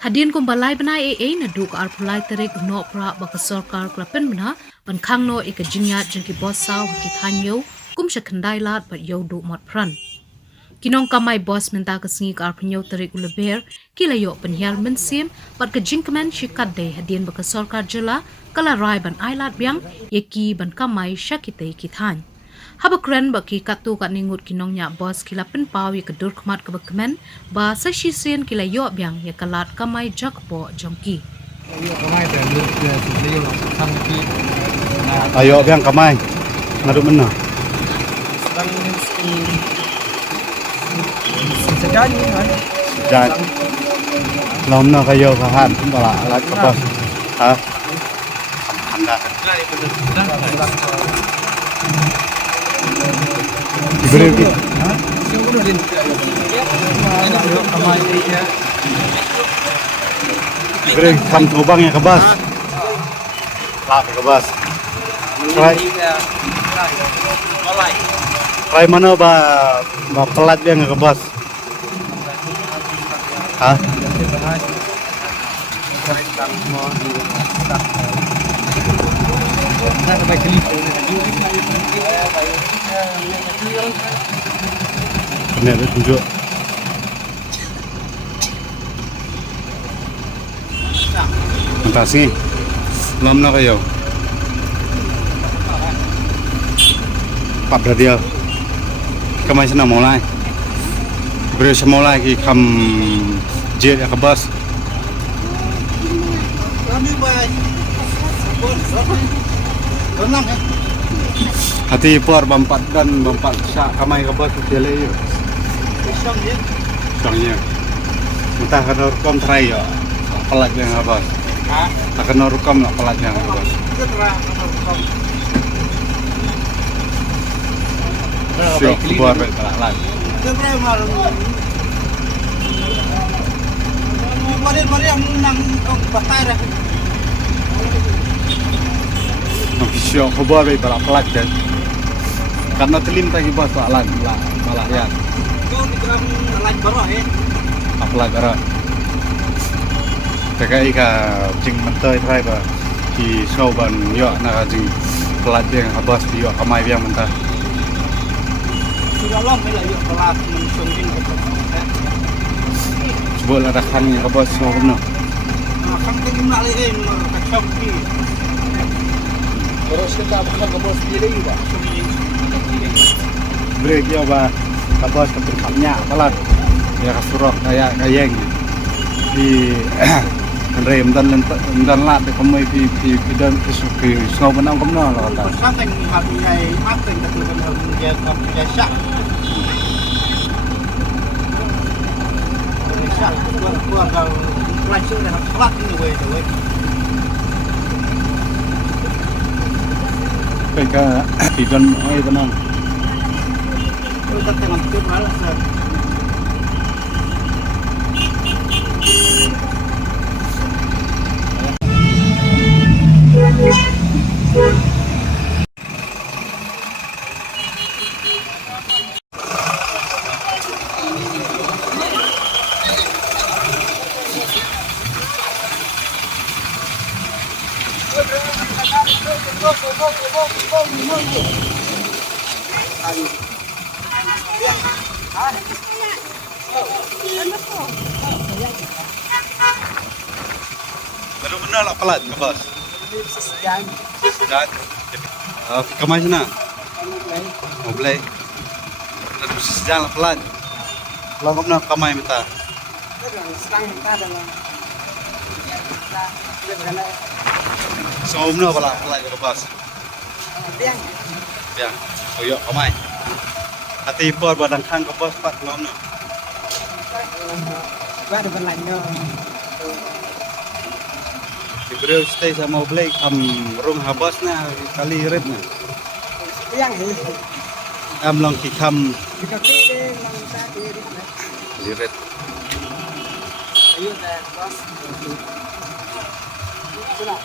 Hadian kumbalai benai na duk arpulai terik no pra bakasarkar klapen bena pankang no ikajingya jengki bosaw kitanyo kum shakandai lat bat yo du mot pran. Kinong kamai bos minta kesengi ke arpunyo terik uleber kilayo penhiar mensim bat kejingkemen shikat de hadian bakasarkar jela kala rai ban ailat biang yeki ban kamai shakite kitan. Habakren baki katu kat ningut kinong nya bos kila penpau ya kedur kemat kebekemen ba sasisian kila yo biang ya kalat kamai jakpo jongki. Ayo biang kamai ngadu mena. Sejak lom na kayo kahan bala alat kebos. Ha? Anda. Diberi diberi kam tubang ya kebas. Lap kebas. Try mana ba pelat dia nggak kebas. Hah? Benar tunjuk. Mentasi. Belum nak kayo. Pak Bradia. Kamai sana mulai. Beri semula lagi kam jet ke bus. Hati por bampat dan bampat syak kamai ke bus dia lagi. Songnya. Entah kena rukom try ya. Pelat yang ke bus. Tak kena rukom nak pelat yang ke bus. Syok keluar baik pelat. Syok keluar baik pelat dan karena telim tadi bos pelat malah ya. Pelat berat. Tegai ka jing mentoi try ba di soban yo na jing pelat yang bos di yo kamai yang mentah. Sudah lama lah yuk pelat mensungkin ke Sebut ada kan yang ke bos semua kena. kan kita nak lain kacau ni. Terus kita bukan ke bos dia lagi pak. Break ya ba ke bos ke berkapnya pelat. Ya ke surok kayak kayeng di rem dan lat ke kemai pi dan ke semua benang kena lah kata. Sekarang hati saya mati tapi benar dia dia syak. Syak keluar kalau langsung dah pelat ini weh. Kayak di dan oi benang. Kita tengah tu malas. Benar-benar lah pelat ke bos. Sekian. Dan kemana sana? Mau beli. Terus sejak lah pelat. Kalau kamu nak kamai minta. Sekarang kita dalam. So umno pelat ke bos. Biang. Biang. Oh yuk kamai. Hati por badang kang ke bos pat belum no. Gua ada berlanya. Diberi stay sama beli kam rung habas na kali rib na. Biang ni. Am long ki kam Jika kita langsa diri. liret. Ayo dah bos. Sudah.